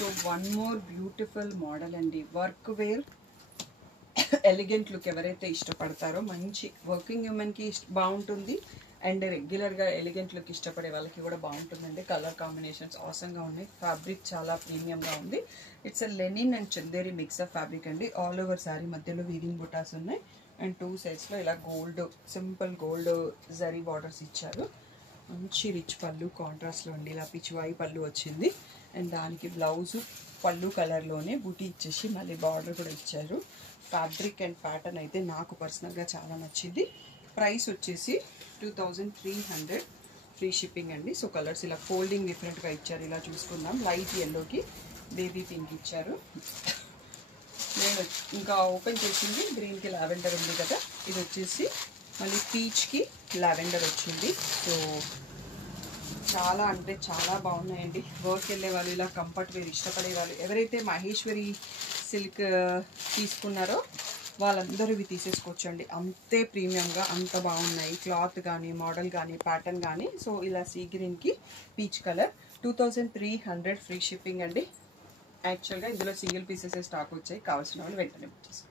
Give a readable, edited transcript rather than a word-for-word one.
So one more beautiful model అండి, work wear elegant look ఎవరైతే ఇష్టపడతారో, మంచి వర్కింగ్ ఉమెన్కి బాగుంటుంది అండ్ రెగ్యులర్గా ఎలిగెంట్ లుక్ ఇష్టపడే వాళ్ళకి కూడా బాగుంటుందండి. కలర్ కాంబినేషన్స్ ఆసంగా ఉన్నాయి, ఫ్యాబ్రిక్ చాలా ప్రీమియంగా ఉంది. It's a Lenin and Chanderi mix of fabric అండి. ఆల్ ఓవర్ శారీ మధ్యలో వీవింగ్ బుటాస్ ఉన్నాయి అండ్ 2 సైడ్స్లో ఇలా gold, simple gold zari borders ఇచ్చారు. మంచి రిచ్ పళ్ళు కాంట్రాస్ట్లో అండి, ఇలా పిచ్చివాయి పళ్ళు వచ్చింది అండ్ దానికి బ్లౌజు పళ్ళు కలర్లోనే బూటీ ఇచ్చేసి మళ్ళీ బార్డర్ కూడా ఇచ్చారు. ఫ్యాబ్రిక్ అండ్ ప్యాటర్న్ అయితే నాకు పర్సనల్గా చాలా నచ్చింది. ప్రైస్ వచ్చేసి 2300, ఫ్రీ షిప్పింగ్ అండి. సో కలర్స్ ఇలా ఫోల్డింగ్ డిఫరెంట్గా ఇచ్చారు, ఇలా చూసుకుందాం. లైట్ ఎల్లోకి బేబీ పింక్ ఇచ్చారు. నేను ఇంకా ఓపెన్ చేసింది గ్రీన్కి లావెండర్ ఉంది కదా, ఇది వచ్చేసి మళ్ళీ పీచ్కి లావెండర్ వచ్చింది. సో చాలా అంటే చాలా బాగున్నాయండి. వర్క్ వెళ్ళే వాళ్ళు, ఇలా కంఫర్ట్ వేర్ ఇష్టపడే వాళ్ళు, ఎవరైతే మహేశ్వరి సిల్క్ తీసుకున్నారో వాళ్ళందరూ ఇవి తీసేసుకోవచ్చండి. అంతే ప్రీమియంగా అంత బాగున్నాయి, క్లాత్ కానీ మోడల్ కానీ ప్యాటర్న్ కానీ. సో ఇలా సీ గ్రీన్కి పీచ్ కలర్ 2300, ఫ్రీ షిప్పింగ్ అండి. యాక్చువల్గా ఇందులో సింగిల్ పీసెస్ స్టాక్ వచ్చాయి, కావాల్సిన వాళ్ళు వెంటనే బుక్ చేసుకోండి.